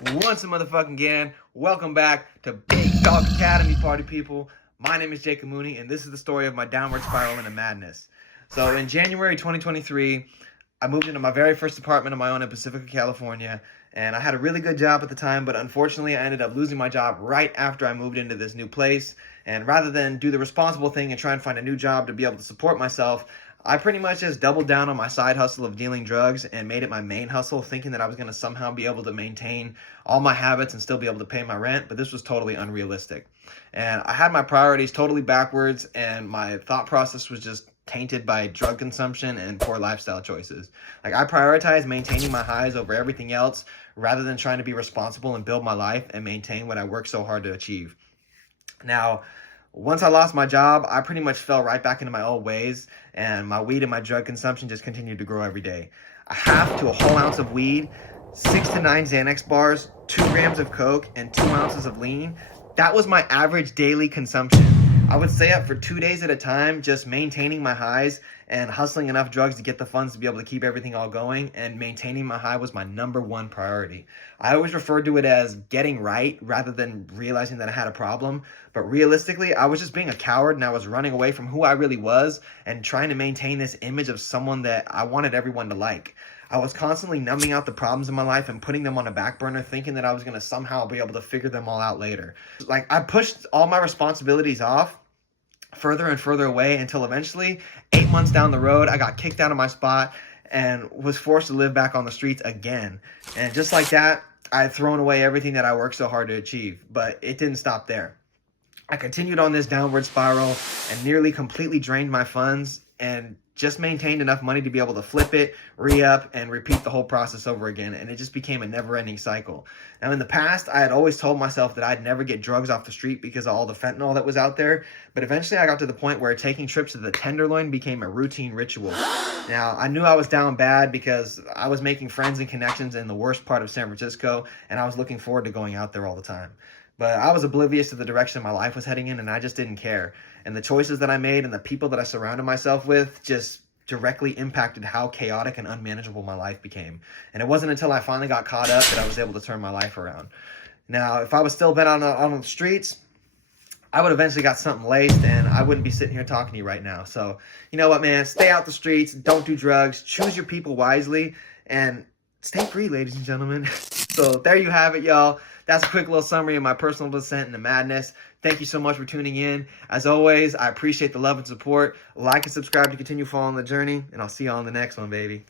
Once a motherfucking again, welcome back to Big Dog Academy, party people. My name is Jacob Mooney, and this is the story of my downward spiral into madness. So in January 2023, I moved into my very first apartment of my own in Pacifica, California, and I had a really good job at the time, but unfortunately I ended up losing my job right after I moved into this new place. And rather than do the responsible thing and try and find a new job to be able to support myself, I pretty much just doubled down on my side hustle of dealing drugs and made it my main hustle, thinking that I was going to somehow be able to maintain all my habits and still be able to pay my rent, but this was totally unrealistic. And I had my priorities totally backwards, and my thought process was just tainted by drug consumption and poor lifestyle choices. Like, I prioritized maintaining my highs over everything else rather than trying to be responsible and build my life and maintain what I worked so hard to achieve. Now, once I lost my job, I pretty much fell right back into my old ways, and my weed and my drug consumption just continued to grow every day. A half to a whole ounce of weed, 6 to 9 Xanax bars, 2 grams of coke, and 2 ounces of lean. That was my average daily consumption. I would stay up for 2 days at a time, just maintaining my highs and hustling enough drugs to get the funds to be able to keep everything all going, and maintaining my high was my #1 priority. I always referred to it as getting right rather than realizing that I had a problem, but realistically, I was just being a coward, and I was running away from who I really was and trying to maintain this image of someone that I wanted everyone to like. I was constantly numbing out the problems in my life and putting them on a back burner, thinking that I was going to somehow be able to figure them all out later. Like, I pushed all my responsibilities off further and further away until eventually, 8 months down the road, I got kicked out of my spot and was forced to live back on the streets again. And just like that, I had thrown away everything that I worked so hard to achieve. But it didn't stop there. I continued on this downward spiral and nearly completely drained my funds and just maintained enough money to be able to flip it, re-up, and repeat the whole process over again. And it just became a never-ending cycle. Now, in the past, I had always told myself that I'd never get drugs off the street because of all the fentanyl that was out there. But eventually, I got to the point where taking trips to the Tenderloin became a routine ritual. Now, I knew I was down bad because I was making friends and connections in the worst part of San Francisco, and I was looking forward to going out there all the time. But I was oblivious to the direction my life was heading in, and I just didn't care. And the choices that I made and the people that I surrounded myself with just directly impacted how chaotic and unmanageable my life became. And it wasn't until I finally got caught up that I was able to turn my life around. Now, if I was still been on the streets, I would eventually got something laced, and I wouldn't be sitting here talking to you right now. So, you know what, man? Stay out the streets. Don't do drugs. Choose your people wisely. And stay free, ladies and gentlemen. So there you have it, y'all. That's a quick little summary of my personal descent into madness. Thank you so much for tuning in. As always, I appreciate the love and support. Like and subscribe to continue following the journey, and I'll see you on the next one, baby.